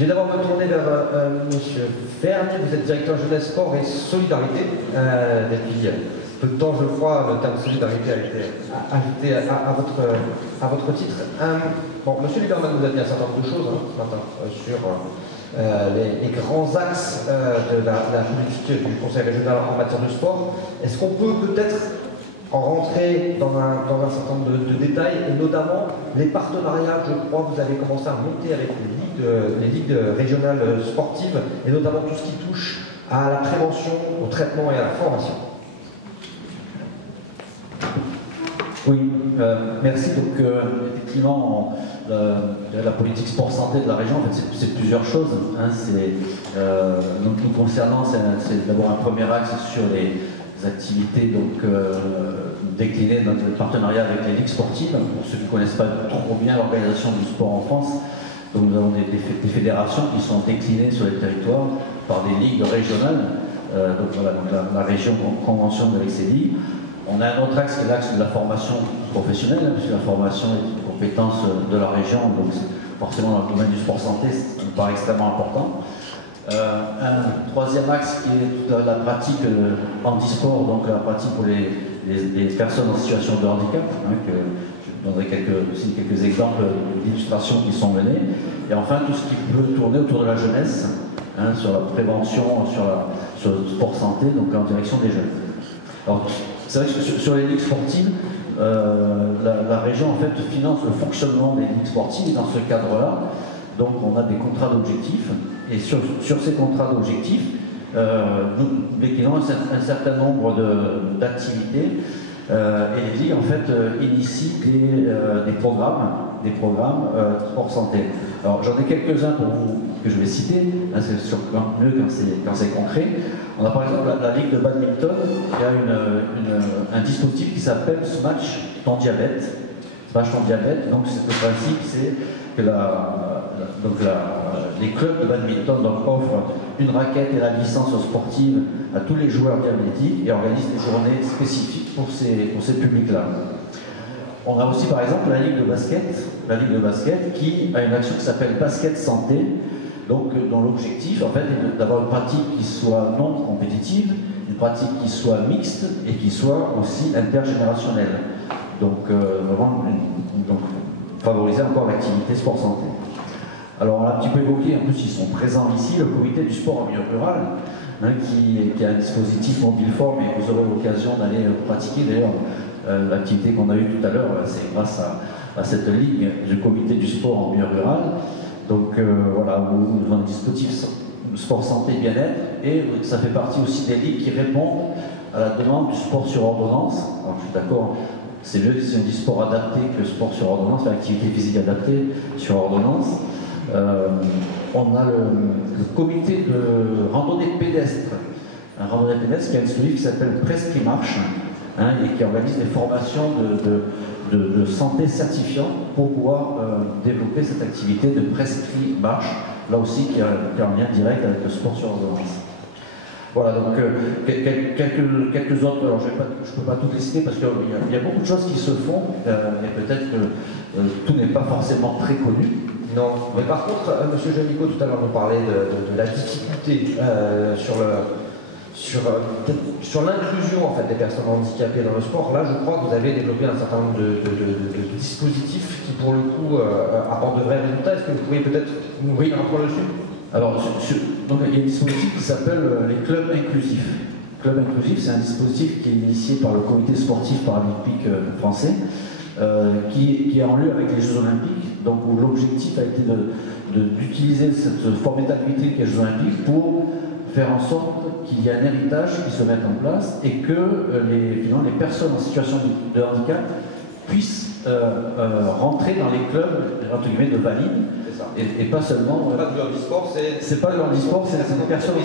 Je vais d'abord me tourner vers Monsieur Vergne. Vous êtes directeur jeunesse, sport et solidarité. Depuis peu de temps, je crois, le terme solidarité a été ajouté à votre titre. Bon, Monsieur Lieberman vous a dit un certain nombre de choses ce matin sur les grands axes de la politique du Conseil régional en matière de sport. Est-ce qu'on peut peut-être en rentrer dans un certain nombre de détails, et notamment les partenariats, je crois, que vous avez commencé à monter avec les ligues régionales sportives, et notamment tout ce qui touche à la prévention, au traitement et à la formation. Oui, merci. Donc, effectivement, la politique sport-santé de la région, en fait, c'est plusieurs choses. Donc, nous concernant, c'est d'abord un premier axe sur les activités déclinées dans le partenariat avec les ligues sportives. Pour ceux qui ne connaissent pas trop bien l'organisation du sport en France, donc nous avons des fédérations qui sont déclinées sur les territoires par des ligues régionales. Donc voilà, la région conventionne avec ces ligues. On a un autre axe qui est l'axe de la formation professionnelle, puisque la formation est une compétence de la région, donc forcément dans le domaine du sport santé, ça me paraît extrêmement important. Un troisième axe qui est la pratique handisport, donc la pratique pour les personnes en situation de handicap, que je donnerai aussi quelques exemples d'illustrations qui sont menées. Et enfin, tout ce qui peut tourner autour de la jeunesse, sur la prévention, sur le sport santé, donc en direction des jeunes. Alors, c'est vrai que sur les ligues sportives, la région en fait finance le fonctionnement des ligues sportives, et dans ce cadre-là, donc on a des contrats d'objectifs. Et sur ces contrats d'objectifs, nous déclinons un certain nombre d'activités et les ligues en fait initient des programmes sport santé. Alors j'en ai quelques-uns pour vous que je vais citer, c'est mieux quand c'est concret. On a par exemple la Ligue de badminton qui a un dispositif qui s'appelle Smash ton diabète. Smash ton diabète, donc le principe c'est que les clubs de badminton offrent une raquette et la licence sportive à tous les joueurs diabétiques et organisent des journées spécifiques pour ces publics-là. On a aussi par exemple la Ligue de basket qui a une action qui s'appelle Basket Santé, donc dont l'objectif en fait est d'avoir une pratique qui soit non compétitive, une pratique qui soit mixte et qui soit aussi intergénérationnelle. Donc vraiment favoriser encore l'activité sport santé. Alors on l'a un petit peu évoqué, en plus ils sont présents ici, le comité du sport en milieu rural, qui a un dispositif mobile fort, mais vous aurez l'occasion d'aller pratiquer. D'ailleurs, l'activité qu'on a eue tout à l'heure, c'est grâce à cette ligue du comité du sport en milieu rural. Donc voilà, nous avons un dispositif sport santé bien-être, et ça fait partie aussi des ligues qui répondent à la demande du sport sur ordonnance. Alors je suis d'accord, c'est mieux si on dit sport adapté que sport sur ordonnance, l'activité physique adaptée sur ordonnance. On a le comité de randonnée pédestre, un randonnée pédestre qui a une solution qui s'appelle Prescrit Marche, et qui organise des formations de santé certifiante pour pouvoir développer cette activité de Prescrit Marche, là aussi qui a un lien direct avec le sport sur ordonnance. Voilà, donc quelques autres, alors je ne peux pas tout les citer parce qu'il y a beaucoup de choses qui se font, mais peut-être que tout n'est pas forcément très connu. Non, mais par contre, M. Génico tout à l'heure nous parlait de la difficulté sur l'inclusion en fait, des personnes handicapées dans le sport. Là, je crois que vous avez développé un certain nombre de dispositifs qui, pour le coup, apportent de vrais résultats. Est-ce que vous pourriez peut-être nous dire un point dessus? Alors, donc, il y a un dispositif qui s'appelle les clubs inclusifs. Club inclusif, c'est un dispositif qui est initié par le comité sportif paralympique français, qui est en lieu avec les Jeux Olympiques, donc où l'objectif a été d'utiliser cette formidabilité qu'est les Jeux Olympiques pour faire en sorte qu'il y ait un héritage qui se mette en place et que les personnes en situation de handicap puissent rentrer dans les clubs entre guillemets, de valides. Et pas seulement. Pas du handisport, c'est pas du handisport, c'est des personnes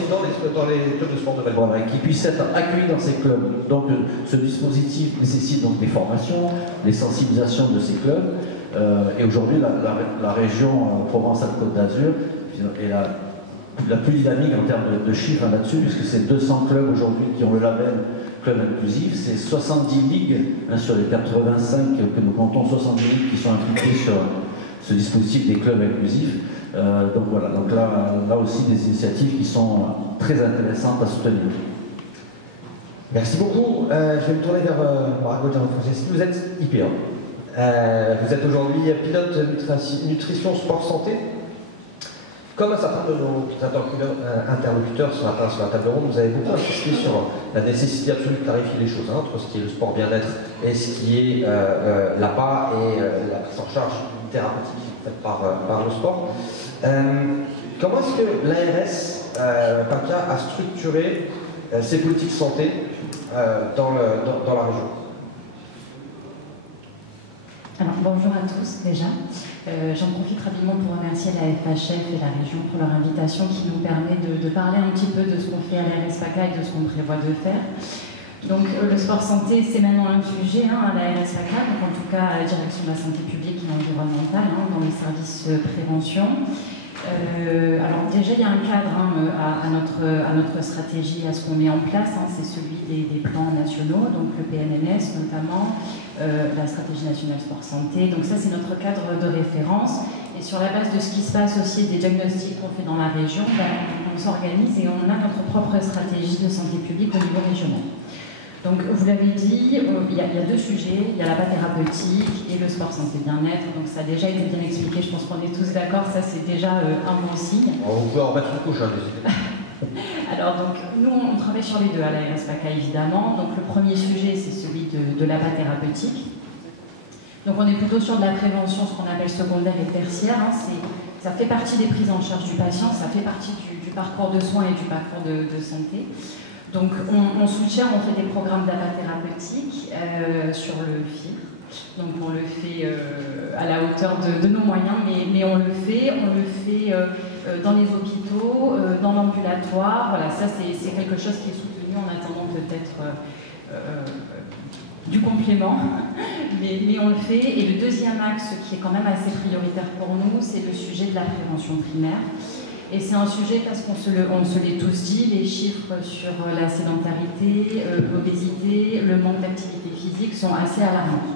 dans les clubs de sport de valide. Voilà, qui puissent être accueillis dans ces clubs. Donc ce dispositif nécessite donc des formations, des sensibilisations de ces clubs. Et aujourd'hui, la région Provence-Alpes-Côte d'Azur est la plus dynamique en termes de chiffres là-dessus, puisque c'est 200 clubs aujourd'hui qui ont le label club inclusif, c'est 70 ligues sur les 85 que nous comptons, 70 ligues qui sont impliquées sur ce dispositif des clubs inclusifs. Donc voilà, donc là aussi des initiatives qui sont très intéressantes à soutenir. Merci beaucoup. Je vais me tourner vers Margot Gianfranceschi. Vous êtes IPA. Vous êtes aujourd'hui pilote nutrition sport santé. Comme un certain nombre de nos interlocuteurs sur la table ronde, vous avez beaucoup insisté sur la nécessité absolue de clarifier les choses entre ce qui est le sport bien-être et ce qui est l'APA et la prise en charge thérapeutique faite par le sport. Comment est-ce que l'ARS PACA a structuré ses politiques santé dans la région? Alors, bonjour à tous déjà. J'en profite rapidement pour remercier la FHF et la région pour leur invitation qui nous permet de parler un petit peu de ce qu'on fait à l'ARS PACA et de ce qu'on prévoit de faire. Donc le sport santé, c'est maintenant un sujet à l'ARS PACA, donc en tout cas à la direction de la santé publique et environnementale, dans les services prévention. Alors déjà, il y a un cadre à notre stratégie, à ce qu'on met en place, c'est celui des plans nationaux, donc le PNNS notamment, la stratégie nationale sport santé. Donc ça, c'est notre cadre de référence. Et sur la base de ce qui se passe aussi, des diagnostics qu'on fait dans la région, on s'organise et on a notre propre stratégie de santé publique au niveau régional. Donc, vous l'avez dit, il y a deux sujets, il y a la thérapeutique et le sport santé bien-être. Donc, ça a déjà été bien expliqué, je pense qu'on est tous d'accord, ça c'est déjà un bon signe. Vous pouvez en mettre une couche, Alors, donc, nous, on travaille sur les deux à l'ARS PACA, évidemment. Donc, le premier sujet, c'est celui de la thérapeutique. Donc, on est plutôt sur de la prévention, ce qu'on appelle secondaire et tertiaire. Ça fait partie des prises en charge du patient, ça fait partie du parcours de soins et du parcours de santé. Donc on soutient, on fait des programmes thérapeutique sur le FIR. Donc on le fait à la hauteur de nos moyens, mais on le fait dans les hôpitaux, dans l'ambulatoire. Voilà, ça c'est quelque chose qui est soutenu en attendant peut-être du complément, mais on le fait. Et le deuxième axe qui est quand même assez prioritaire pour nous, c'est le sujet de la prévention primaire. Et c'est un sujet parce qu'on se l'est tous dit, les chiffres sur la sédentarité, l'obésité, le manque d'activité physique sont assez alarmants.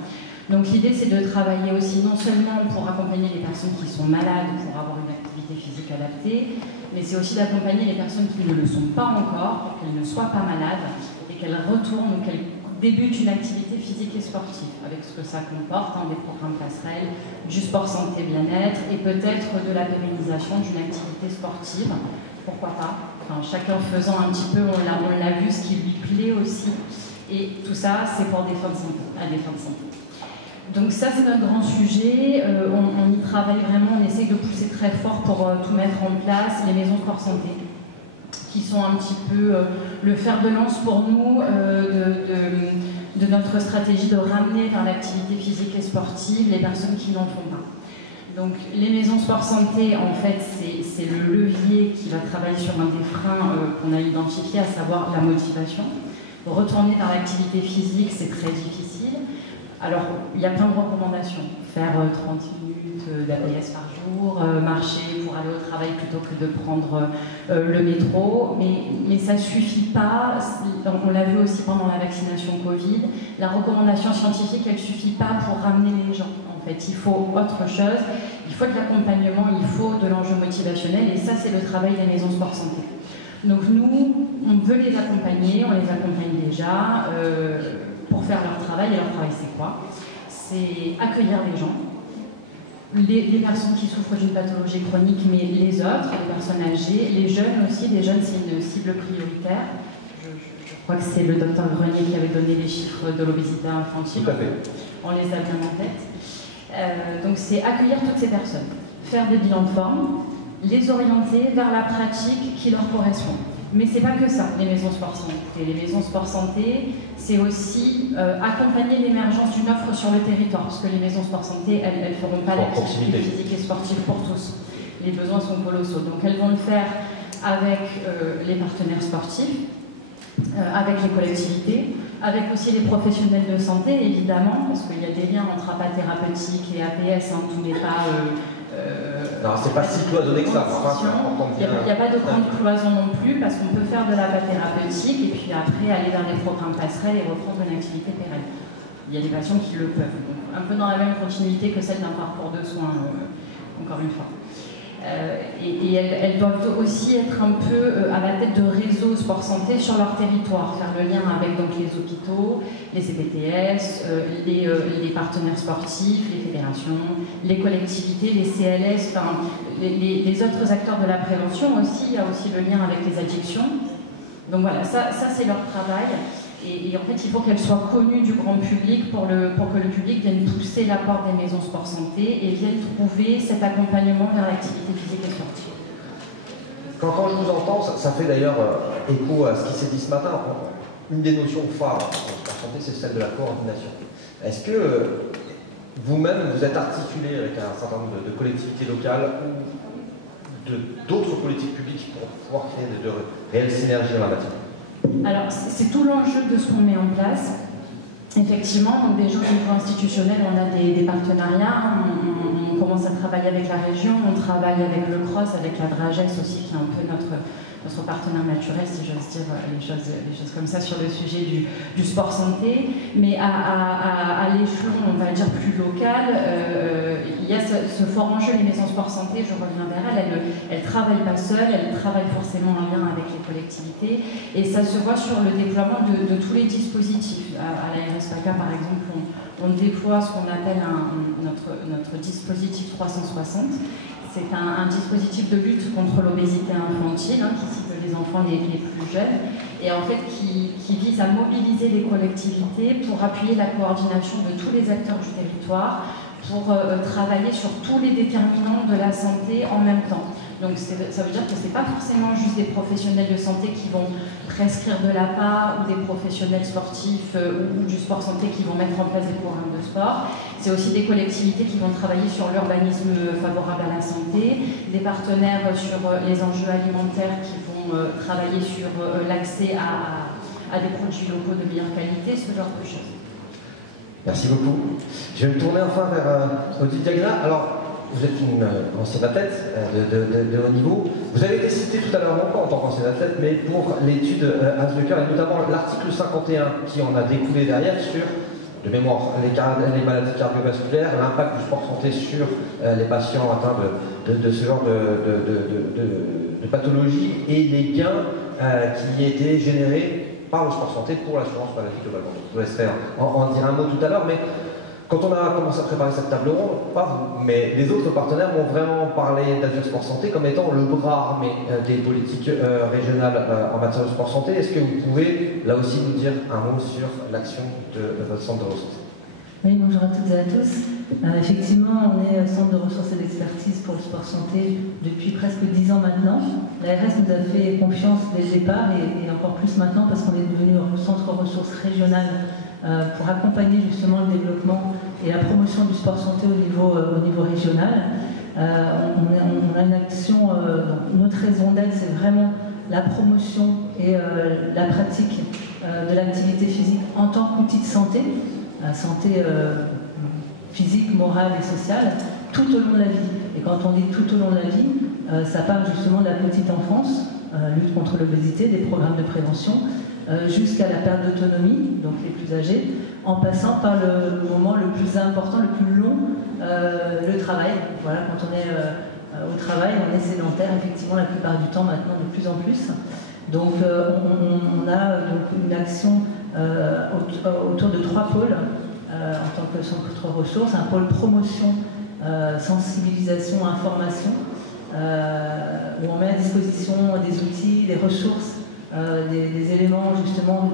Donc l'idée c'est de travailler aussi non seulement pour accompagner les personnes qui sont malades pour avoir une activité physique adaptée, mais c'est aussi d'accompagner les personnes qui ne le sont pas encore, pour qu'elles ne soient pas malades et qu'elles retournent ou qu'elles débutent une activité physique et sportive, avec ce que ça comporte, des programmes passerelles, du sport santé bien-être et peut-être de la pérennisation d'une activité sportive, pourquoi pas, chacun faisant un petit peu, on l'a vu, ce qui lui plaît aussi, et tout ça c'est pour des fins de santé, à des fins de santé. Donc ça c'est notre grand sujet, on y travaille vraiment, on essaie de pousser très fort pour tout mettre en place, les maisons sport santé, qui sont un petit peu le fer de lance pour nous de notre stratégie de ramener vers l'activité physique et sportive les personnes qui n'en font pas. Donc les maisons sport santé, en fait, c'est le levier qui va travailler sur un des freins qu'on a identifié, à savoir la motivation. Retourner vers l'activité physique, c'est très difficile. Alors, il y a plein de recommandations. Faire 30 minutes d'APS par jour, marcher pour aller au travail plutôt que de prendre le métro, mais ça ne suffit pas. On l'a vu aussi pendant la vaccination Covid. La recommandation scientifique, elle ne suffit pas pour ramener les gens. En fait, il faut autre chose. Il faut de l'accompagnement, il faut de l'enjeu motivationnel, et ça, c'est le travail des maisons sport santé. Donc nous, on veut les accompagner, on les accompagne déjà pour faire leur travail. Et leur travail, c'est quoi? C'est accueillir les gens, les personnes qui souffrent d'une pathologie chronique, mais les autres, les personnes âgées, les jeunes aussi. Les jeunes, c'est une cible prioritaire. Je crois que c'est le docteur Grenier qui avait donné les chiffres de l'obésité infantile. Tout à fait. On les a bien en tête. Donc c'est accueillir toutes ces personnes, faire des bilans de forme, les orienter vers la pratique qui leur correspond. Mais c'est pas que ça, les maisons sport santé. Les maisons sport santé, c'est aussi accompagner l'émergence d'une offre sur le territoire, parce que les maisons sport santé, elles ne feront pas l'activité physique et sportive pour tous. Les besoins sont colossaux. Donc elles vont le faire avec les partenaires sportifs, avec les collectivités, avec aussi les professionnels de santé, évidemment, parce qu'il y a des liens entre APA thérapeutique et APS, tout n'est pas... Alors, c'est pas si cloisonné que ça. Il n'y a pas de grande cloison non plus, parce qu'on peut faire de la thérapeutique et puis après aller vers des programmes passerelles et reprendre une activité pérenne. Il y a des patients qui le peuvent. Donc, un peu dans la même continuité que celle d'un parcours de soins, encore une fois. Et elles doivent aussi être un peu à la tête de réseaux sport santé sur leur territoire, faire le lien avec donc, les hôpitaux, les CPTS, les partenaires sportifs, les fédérations, les collectivités, les CLS, enfin, les autres acteurs de la prévention aussi. Il y a aussi le lien avec les addictions. Donc voilà, ça c'est leur travail. Et en fait, il faut qu'elles soient connues du grand public pour que le public vienne pousser la porte des maisons sport santé et vienne trouver cet accompagnement vers l'activité physique et sportive. Quand je vous entends, ça fait d'ailleurs écho à ce qui s'est dit ce matin. Une des notions phares en sport santé, c'est celle de la coordination. Est-ce que vous-même, vous êtes articulé avec un certain nombre de collectivités locales ou d'autres politiques publiques pour pouvoir créer de réelles synergies en la matière? Alors, c'est tout l'enjeu de ce qu'on met en place. Effectivement, donc déjà au niveau institutionnel, on a des partenariats. On commence à travailler avec la région, on travaille avec le CROSS, avec la DRAGES aussi, qui est un peu notre partenaire naturel, si j'ose dire les choses comme ça, sur le sujet du sport santé. Mais à l'échelon, on va dire, plus local, il y a ce fort enjeu, les maisons sport santé, je reviens vers elles ne travaillent pas seules, elles travaillent forcément en lien avec les collectivités, et ça se voit sur le déploiement de tous les dispositifs. À la RSPACA, par exemple, on déploie ce qu'on appelle notre dispositif 360. C'est un dispositif de lutte contre l'obésité infantile, qui cible les enfants les plus jeunes, et en fait qui vise à mobiliser les collectivités pour appuyer la coordination de tous les acteurs du territoire, pour travailler sur tous les déterminants de la santé en même temps. Donc ça veut dire que ce n'est pas forcément juste des professionnels de santé qui vont prescrire de l'APA ou des professionnels sportifs ou du sport santé qui vont mettre en place des programmes de sport. C'est aussi des collectivités qui vont travailler sur l'urbanisme favorable à la santé, des partenaires sur les enjeux alimentaires qui vont travailler sur l'accès à des produits locaux de meilleure qualité, ce genre de choses. Merci beaucoup. Je vais me tourner enfin vers Odile Diagana. Alors, vous êtes une ancienne athlète de haut niveau. Vous avez été cité tout à l'heure, non pas en tant qu'ancienne athlète, mais pour l'étude As de cœur, et notamment l'article 51 qui en a découlé derrière sur, de mémoire, les maladies cardiovasculaires, l'impact du sport santé sur les patients atteints de ce genre de pathologie et les gains qui étaient générés par le sport santé pour l'assurance maladie globalement. Je vous laisserai en dire un mot tout à l'heure, mais quand on a commencé à préparer cette table ronde, pas vous, mais les autres partenaires m'ont vraiment parlé d'Azur Sport Santé comme étant le bras armé des politiques régionales en matière de sport santé. Est-ce que vous pouvez, là aussi, nous dire un mot sur l'action de votre centre de ressources? Oui, bonjour à toutes et à tous. Effectivement, on est centre de ressources et d'expertise pour le sport santé depuis presque 10 ans maintenant. L'ARS nous a fait confiance dès le départ et encore plus maintenant parce qu'on est devenu un centre de ressources régional pour accompagner justement le développement et la promotion du sport santé au niveau régional. On a une action, notre raison d'être, c'est vraiment la promotion et la pratique de l'activité physique en tant qu'outil de santé, santé physique, morale et sociale, tout au long de la vie. Et quand on dit tout au long de la vie, ça part justement de la petite enfance, lutte contre l'obésité, des programmes de prévention, jusqu'à la perte d'autonomie, donc les plus âgés, en passant par le moment le plus important, le plus long, le travail. Voilà, quand on est au travail, on est sédentaire, effectivement, la plupart du temps, maintenant, de plus en plus. Donc, on a donc une action autour de 3 pôles en tant que centre de ressources. Un pôle promotion, sensibilisation, information, où on met à disposition des outils, des ressources, des éléments justement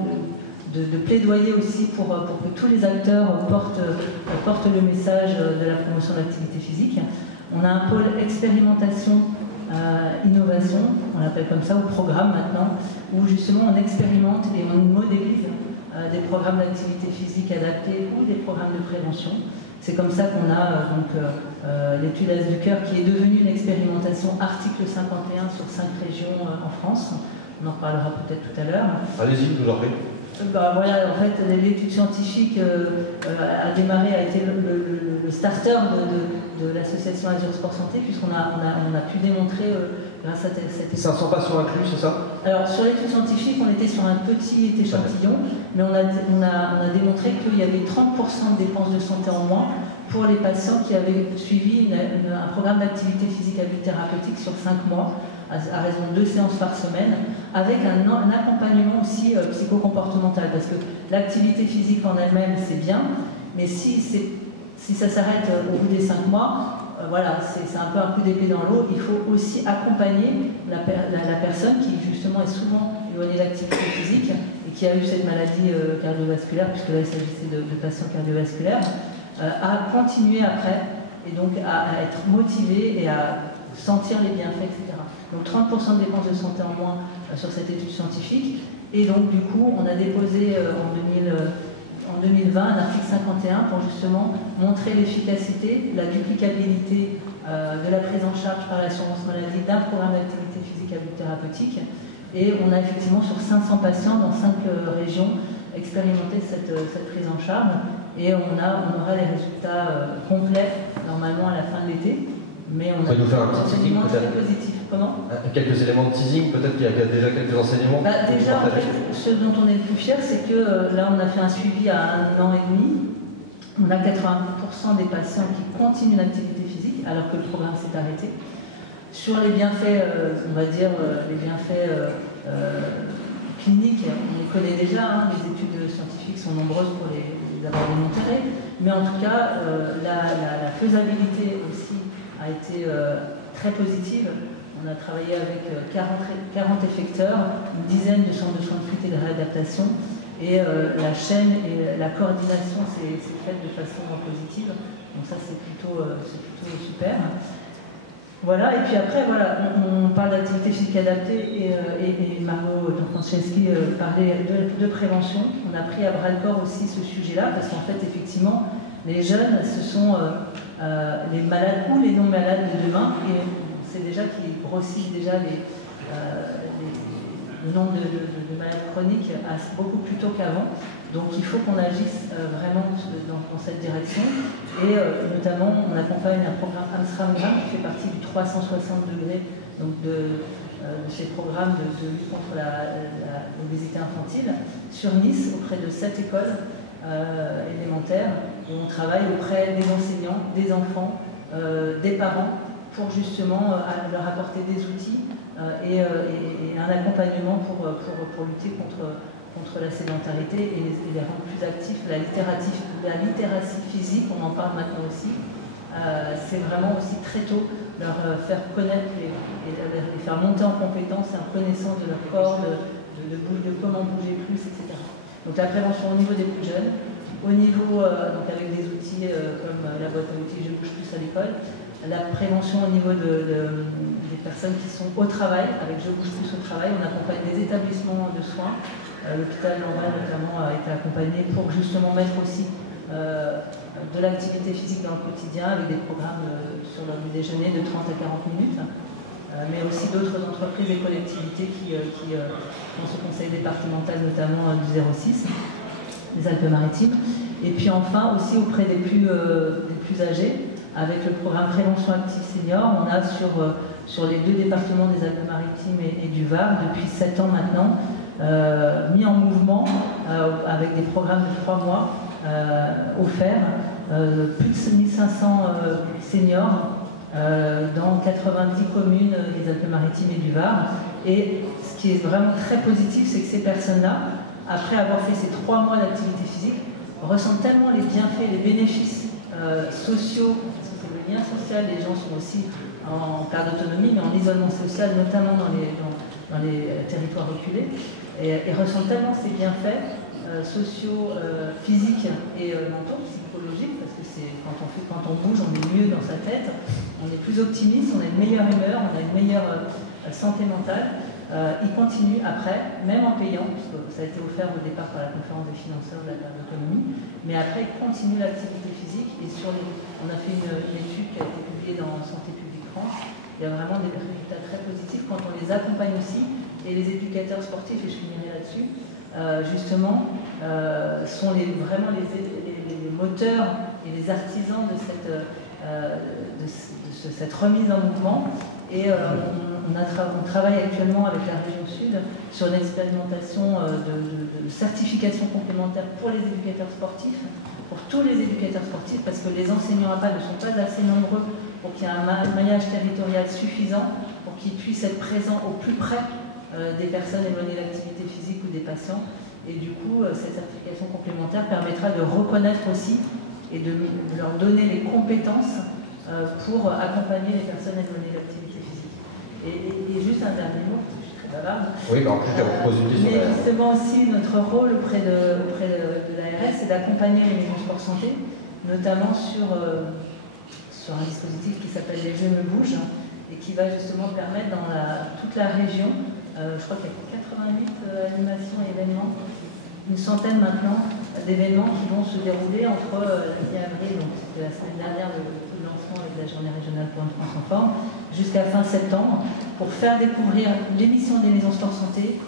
de plaidoyer aussi pour que tous les acteurs portent le message de la promotion de l'activité physique. On a un pôle expérimentation, innovation, on l'appelle comme ça, ou programme maintenant, où justement on expérimente et on modélise des programmes d'activité physique adaptés ou des programmes de prévention. C'est comme ça qu'on a l'étude As du cœur qui est devenue une expérimentation article 51 sur 5 régions en France. On en reparlera peut-être tout à l'heure. Allez-y, je vous en prie. Voilà, en fait, l'étude scientifique a démarré, a été le starter de l'association Azur Sport Santé, puisqu'on a pu démontrer, grâce à cette étude. 500 patients inclus, c'est ça? Alors, sur l'étude scientifique, on était sur un petit échantillon, mais on a démontré qu'il y avait 30% de dépenses de santé en moins pour les patients qui avaient suivi un programme d'activité physique adulte thérapeutique sur 5 mois, à raison de 2 séances par semaine, avec un accompagnement aussi psychocomportemental, parce que l'activité physique en elle-même, c'est bien, mais si ça s'arrête au bout des 5 mois, voilà, c'est un peu un coup d'épée dans l'eau. Il faut aussi accompagner la personne qui justement est souvent éloignée de l'activité physique et qui a eu cette maladie cardiovasculaire, puisque là il s'agissait de patients cardiovasculaires, à continuer après, et donc à être motivé et à sentir les bienfaits, etc. Donc 30% de dépenses de santé en moins sur cette étude scientifique. Et donc du coup, on a déposé en 2020 un article 51 pour justement montrer l'efficacité, la duplicabilité de la prise en charge par l'assurance maladie d'un programme d'activité physique adulte thérapeutique. Et on a effectivement sur 500 patients dans 5 régions expérimenté cette prise en charge. Et on aura les résultats complets normalement à la fin de l'été. Mais on a nous faire un petit teasing très positif. Comment? Quelques éléments de teasing, peut-être qu'il y a déjà quelques enseignements. Déjà, en fait, ce dont on est le plus fier, c'est que là, on a fait un suivi à 1 an et demi. On a 80% des patients qui continuent l'activité physique alors que le programme s'est arrêté. Sur les bienfaits, on va dire, les bienfaits cliniques, on les connaît déjà, hein, les études scientifiques sont nombreuses pour les avoir démontrées, mais en tout cas, la faisabilité aussi a été très positive. On a travaillé avec 40 effecteurs, une dizaine de centres de soins de suite et de réadaptation, et la chaîne et la coordination s'est faite de façon positive. Donc ça, c'est plutôt super. Voilà, et puis après, voilà, on parle d'activité physique adaptée et Margot Franceschi parlait de prévention. On a pris à bras-le-corps aussi ce sujet-là, parce qu'en fait, effectivement, les jeunes, ce sont les malades ou les non-malades de demain, et on sait déjà qu'ils grossissent déjà le nombre de malades chroniques beaucoup plus tôt qu'avant. Donc il faut qu'on agisse vraiment dans cette direction. Et notamment, on accompagne un programme Amstramgram qui fait partie du 360 degrés donc de ces programmes de lutte contre l'obésité infantile sur Nice, auprès de 7 écoles élémentaires, où on travaille auprès des enseignants, des enfants, des parents, pour justement leur apporter des outils et un accompagnement pour lutter contre la sédentarité et les rendre plus actifs. La littératie physique, on en parle maintenant aussi, c'est vraiment aussi très tôt leur faire connaître et les faire monter en compétences et en connaissance de leur corps, de comment bouger plus, etc. Donc la prévention au niveau des plus jeunes, au niveau, donc avec des outils comme la boîte à outils Je bouge plus à l'école, la prévention au niveau des personnes qui sont au travail, avec Je bouge plus au travail, on accompagne des établissements de soins. L'hôpital Lambert notamment a été accompagné pour justement mettre aussi de l'activité physique dans le quotidien avec des programmes sur le déjeuner de 30 à 40 minutes, mais aussi d'autres entreprises et collectivités qui ont ce conseil départemental notamment du 06, des Alpes-Maritimes. Et puis enfin aussi auprès des plus âgés, avec le programme Prévention Active Senior, on a sur les 2 départements des Alpes-Maritimes et du Var, depuis 7 ans maintenant, mis en mouvement avec des programmes de 3 mois offerts, plus de 1500 seniors dans 90 communes des Alpes-Maritimes et du Var. Et ce qui est vraiment très positif, c'est que ces personnes-là, après avoir fait ces 3 mois d'activité physique, ressentent tellement les bienfaits, les bénéfices sociaux, parce que c'est le lien social, les gens sont aussi en perte d'autonomie, mais en isolement social, notamment dans les territoires reculés, et ressentent tellement ces bienfaits sociaux, physiques et mentaux, psychologiques, parce que quand on bouge, on est mieux dans sa tête, on est plus optimiste, on a une meilleure humeur, on a une meilleure santé mentale. Ils continuent après, même en payant, puisque ça a été offert au départ par la conférence des financeurs de la perte d'autonomie, mais après ils continuent l'activité physique, et on a fait une étude qui a été publiée dans Santé publique France. Il y a vraiment des résultats très positifs quand on les accompagne aussi, et les éducateurs sportifs, et je finirai là-dessus, justement, sont vraiment les moteurs et les artisans de cette remise en mouvement. Et on travaille actuellement avec la région Sud sur une expérimentation de certification complémentaire pour les éducateurs sportifs, pour tous les éducateurs sportifs, parce que les enseignants APA ne sont pas assez nombreux pour qu'il y ait un maillage territorial suffisant, pour qu'ils puissent être présents au plus près des personnes éloignées de l'activité physique ou des patients. Et du coup, cette certification complémentaire permettra de reconnaître aussi et de leur donner les compétences pour accompagner les personnes éloignées de l'activité physique. Et juste un dernier mot, parce que je suis très bavarde. Oui, en plus, je vous pose une question. Mais justement aussi, notre rôle auprès de l'ARS, c'est d'accompagner les maisons sport santé, notamment sur un dispositif qui s'appelle Les Jeux me bougent, et qui va justement permettre dans toute la région, je crois qu'il y a 88 animations et événements, une centaine maintenant d'événements qui vont se dérouler entre la mi-avril, donc c'était la semaine dernière le lancement avec la journée régionale pour une France en forme, jusqu'à fin septembre, pour faire découvrir l'émission des maisons sport santé,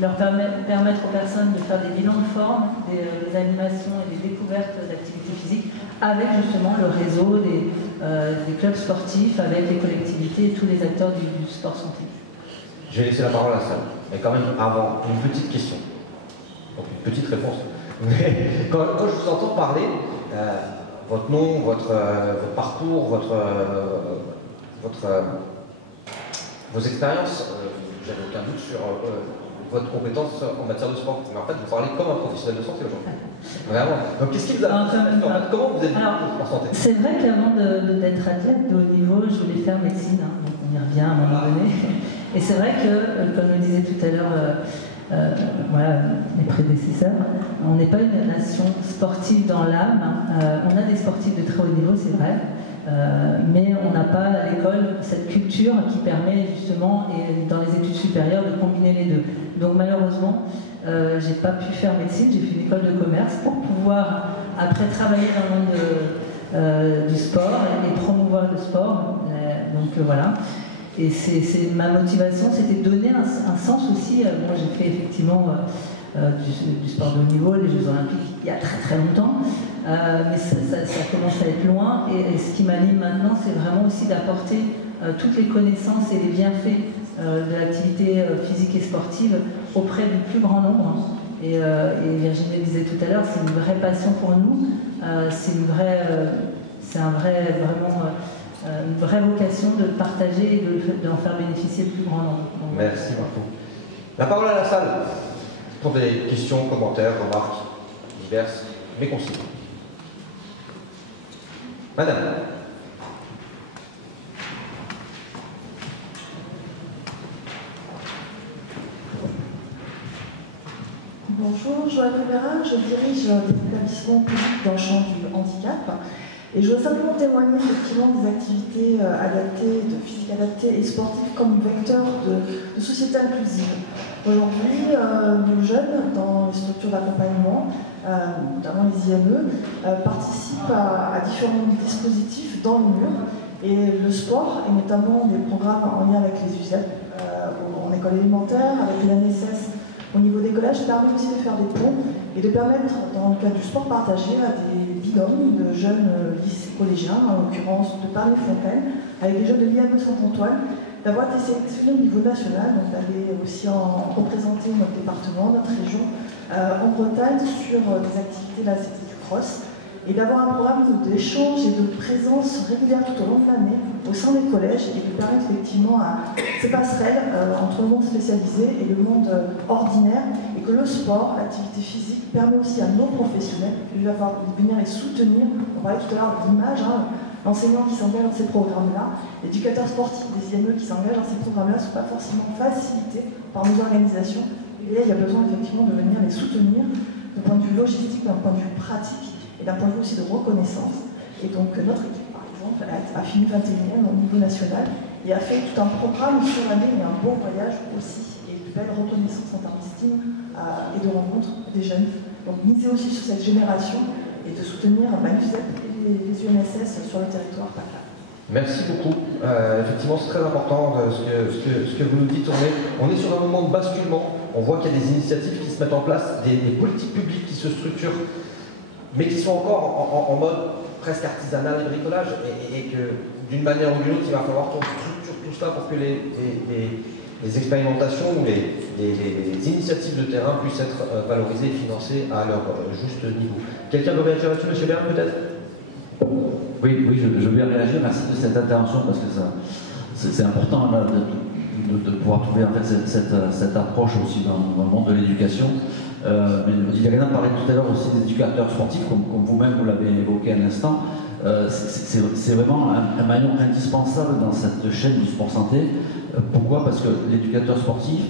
leur permettre aux personnes de faire des bilans de forme, des animations et des découvertes d'activités physiques, avec justement le réseau des clubs sportifs, avec les collectivités et tous les acteurs du sport santé. Je vais laisser la parole à la salle. Mais quand même, avant, une petite question. Donc une petite réponse. Mais quand je vous entends parler, votre nom, votre parcours, vos expériences, j'avais aucun doute sur votre compétence en matière de sport. Mais en fait, vous parlez comme un professionnel de santé aujourd'hui. Vraiment. Donc qu'est-ce qui vous a comment vous êtes en santé? C'est vrai qu'avant d'être athlète de haut niveau, je voulais faire médecine. Hein, donc on y revient à un moment donné. Et c'est vrai que, comme le disait tout à l'heure voilà, mes prédécesseurs, on n'est pas une nation sportive dans l'âme. On a des sportifs de très haut niveau, c'est vrai, mais on n'a pas à l'école cette culture qui permet justement, et dans les études supérieures, de combiner les deux. Donc malheureusement, j'ai pas pu faire médecine, j'ai fait une école de commerce pour pouvoir après travailler dans le monde du sport et promouvoir le sport. Donc voilà. Et ma motivation, c'était de donner un sens aussi. Moi, j'ai fait effectivement du sport de haut niveau, les Jeux Olympiques, il y a très très longtemps, mais ça commence à être loin. Et ce qui m'anime maintenant, c'est vraiment aussi d'apporter toutes les connaissances et les bienfaits de l'activité physique et sportive auprès du plus grand nombre. Et Virginie le disait tout à l'heure, c'est une vraie passion pour nous. C'est une vraie vocation de partager et d'en faire bénéficier le plus grand nombre. Merci beaucoup. La parole à la salle pour des questions, commentaires, remarques diverses, mais concises. Madame. Bonjour, Joanne Rivera, je dirige des établissements publics dans le champ du handicap. Et je veux simplement témoigner effectivement des activités adaptées, de physique adaptée et sportive comme vecteur de société inclusive. Aujourd'hui, nos jeunes, dans les structures d'accompagnement, notamment les IME, participent à différents dispositifs dans les murs. Et le sport, et notamment des programmes en lien avec les USEP, en école élémentaire, avec l'ANSS au niveau des collèges, ça permet aussi de faire des ponts et de permettre, dans le cadre du sport partagé, à des binômes de jeunes lycées collégiens, en l'occurrence de Paris-Fontaine, avec des jeunes de l'IME Saint-Antoine, d'avoir été sélectionnés au niveau national, donc d'aller aussi représenter notre département, notre région, en Bretagne, sur des activités, là c'était du cross, et d'avoir un programme d'échange et de présence régulière tout au long de l'année au sein des collèges et de permettre effectivement ces passerelles entre le monde spécialisé et le monde ordinaire, et que le sport, l'activité physique, permet aussi à nos professionnels de venir les soutenir. On parlait tout à l'heure de l'image, l'enseignant qui s'engage dans ces programmes-là, l'éducateur sportif des IME qui s'engage dans ces programmes-là ne sont pas forcément facilités par nos organisations. Et là, il y a besoin effectivement de venir les soutenir d'un point de vue logistique, d'un point de vue pratique, et d'un point de vue aussi de reconnaissance. Et donc notre équipe, par exemple, a fini 21e au niveau national et a fait tout un programme sur l'année et un beau voyage aussi, et une belle reconnaissance en termes d'estime et de rencontres des jeunes. Donc miser aussi sur cette génération et de soutenir l'USEP et les UNSS sur le territoire PACA. Merci beaucoup. Effectivement, c'est très important ce que vous nous dites. On est sur un moment de basculement on voit qu'il y a des initiatives qui se mettent en place, des politiques publiques qui se structurent, mais qui sont encore en mode presque artisanal et bricolage, et que d'une manière ou d'une autre, il va falloir qu'on structure tout ça pour que les expérimentations ou les initiatives de terrain puissent être valorisées et financées à leur juste niveau. Quelqu'un veut réagir là-dessus, M. Bern, peut-être? Oui, je vais réagir. Merci de cette intervention parce que c'est important là, de pouvoir trouver en fait, cette approche aussi dans le monde de l'éducation. Mais Irina parlait tout à l'heure aussi des éducateurs sportifs, comme vous-même vous l'avez évoqué à l'instant. C'est vraiment un maillon indispensable dans cette chaîne du sport santé. Pourquoi? Parce que l'éducateur sportif,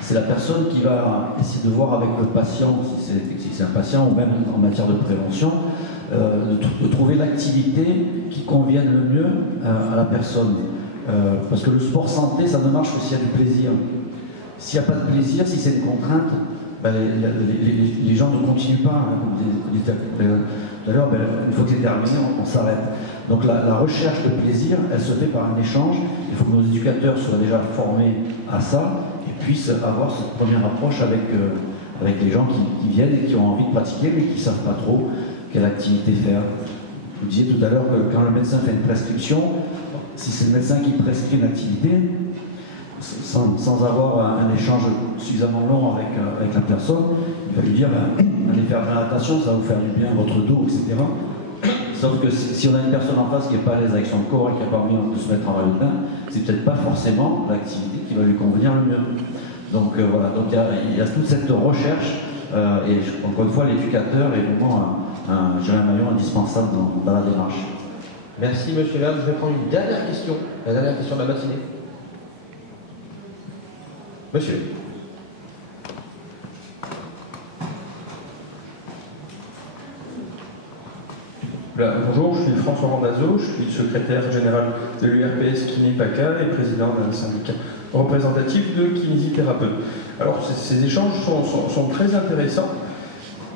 c'est la personne qui va essayer de voir avec le patient, si c'est un patient ou même en matière de prévention, de trouver l'activité qui convienne le mieux à la personne. Parce que le sport santé, ça ne marche que s'il y a du plaisir. S'il n'y a pas de plaisir, si c'est une contrainte, ben, les gens ne continuent pas. Hein, comme tout à l'heure, ben, une fois que c'est terminé, on s'arrête. Donc la recherche de plaisir, elle se fait par un échange. Il faut que nos éducateurs soient déjà formés à ça et puissent avoir cette première approche avec les gens qui viennent et qui ont envie de pratiquer mais qui ne savent pas trop quelle activité faire. Vous disiez tout à l'heure que quand le médecin fait une prescription, si c'est le médecin qui prescrit une activité, sans avoir un échange suffisamment long avec la personne, il va lui dire allez faire de la natation, ça va vous faire du bien à votre dos, etc. Sauf que si on a une personne en face qui n'est pas à l'aise avec son corps et qui n'a pas envie de se mettre en maillot de bain, c'est peut-être pas forcément l'activité qui va lui convenir le mieux. Donc voilà, donc il y a toute cette recherche et encore une fois l'éducateur est vraiment un maillon indispensable dans la démarche. Merci M. Verne. Je vais prendre une dernière question, la dernière question de la matinée. Monsieur. Bonjour, je suis François Randazzo, je suis secrétaire général de l'URPS Kiné-PACA et président d'un syndicat représentatif de kinésithérapeutes. Alors ces échanges sont très intéressants,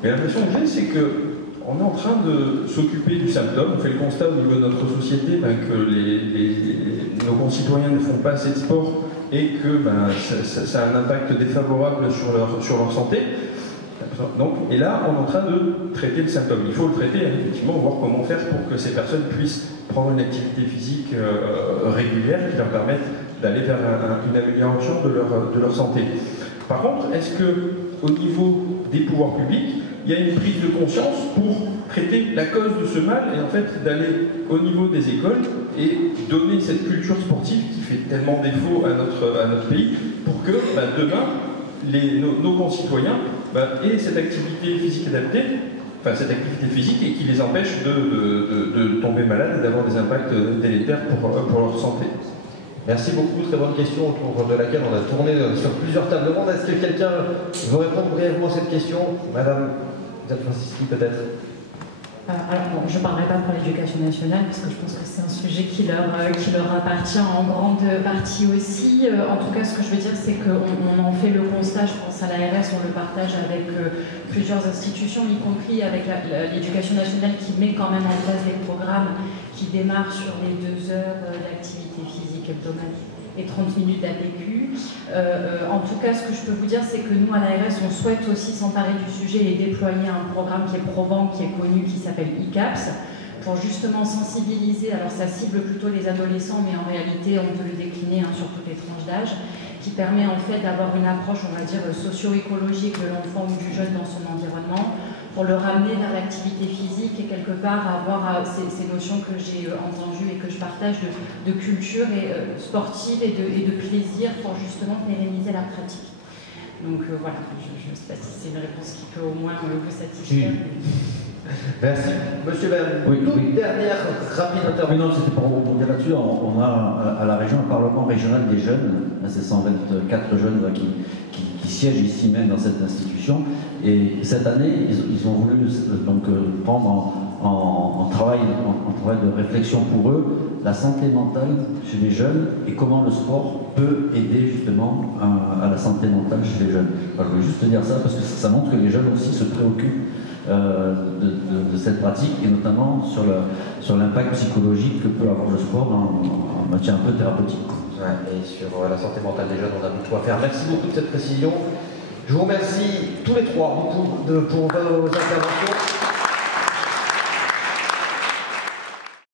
mais l'impression que j'ai, c'est qu'on est en train de s'occuper du symptôme. On fait le constat au niveau de notre société que nos concitoyens ne font pas assez de sport et que ça a un impact défavorable sur leur santé. Donc, et là, on est en train de traiter le symptôme. Il faut le traiter, hein, effectivement, voir comment faire pour que ces personnes puissent prendre une activité physique régulière qui leur permette d'aller vers une amélioration de leur santé. Par contre, est-ce qu'au niveau des pouvoirs publics, il y a une prise de conscience pour traiter la cause de ce mal et en fait d'aller au niveau des écoles et donner cette culture sportive qui fait tellement défaut à notre pays pour que demain, nos concitoyens aient cette activité physique adaptée, enfin cette activité physique et qui les empêche de tomber malades et d'avoir des impacts délétères pour leur santé. Merci beaucoup, très bonne question autour de laquelle on a tourné sur plusieurs tables rondes. Est-ce que quelqu'un veut répondre brièvement à cette question? Madame Francisci, peut-être? Alors bon, je ne parlerai pas pour l'éducation nationale parce que je pense que c'est un sujet qui leur appartient en grande partie aussi. En tout cas, ce que je veux dire, c'est qu'on en fait le constat, je pense à l'ARS, on le partage avec plusieurs institutions, y compris avec l'éducation nationale qui met quand même en place des programmes qui démarrent sur les 2 heures d'activité physique hebdomadaire et 30 minutes d'APQ. En tout cas, ce que je peux vous dire, c'est que nous, à l'ARS, on souhaite aussi s'emparer du sujet et déployer un programme qui est probant, qui est connu, qui s'appelle ICAPS, pour justement sensibiliser. Alors, ça cible plutôt les adolescents, mais en réalité, on peut le décliner sur toutes les tranches d'âge, qui permet en fait d'avoir une approche, on va dire, socio-écologique de l'enfant ou du jeune dans son environnement, pour le ramener vers l'activité physique et quelque part avoir ces notions que j'ai entendues et que je partage de culture sportive et de plaisir pour justement pérenniser la pratique. Donc voilà, je ne sais pas si c'est une réponse qui peut au moins vous satisfaire. Merci. Monsieur Verne, toute dernière rapide intervention. Oui, non, c'était pour rebondir là-dessus. On a à la région un parlement régional des jeunes, c'est 124 jeunes qui siègent ici même dans cette institution. Et cette année, ils ont voulu donc prendre en travail de réflexion pour eux la santé mentale chez les jeunes et comment le sport peut aider justement à la santé mentale chez les jeunes. Alors, je voulais juste dire ça parce que ça montre que les jeunes aussi se préoccupent de cette pratique et notamment sur l'impact psychologique que peut avoir le sport en matière un peu thérapeutique. Ouais, et sur la santé mentale des jeunes, on a beaucoup à faire. Merci beaucoup de cette précision. Je vous remercie tous les trois pour vos interventions.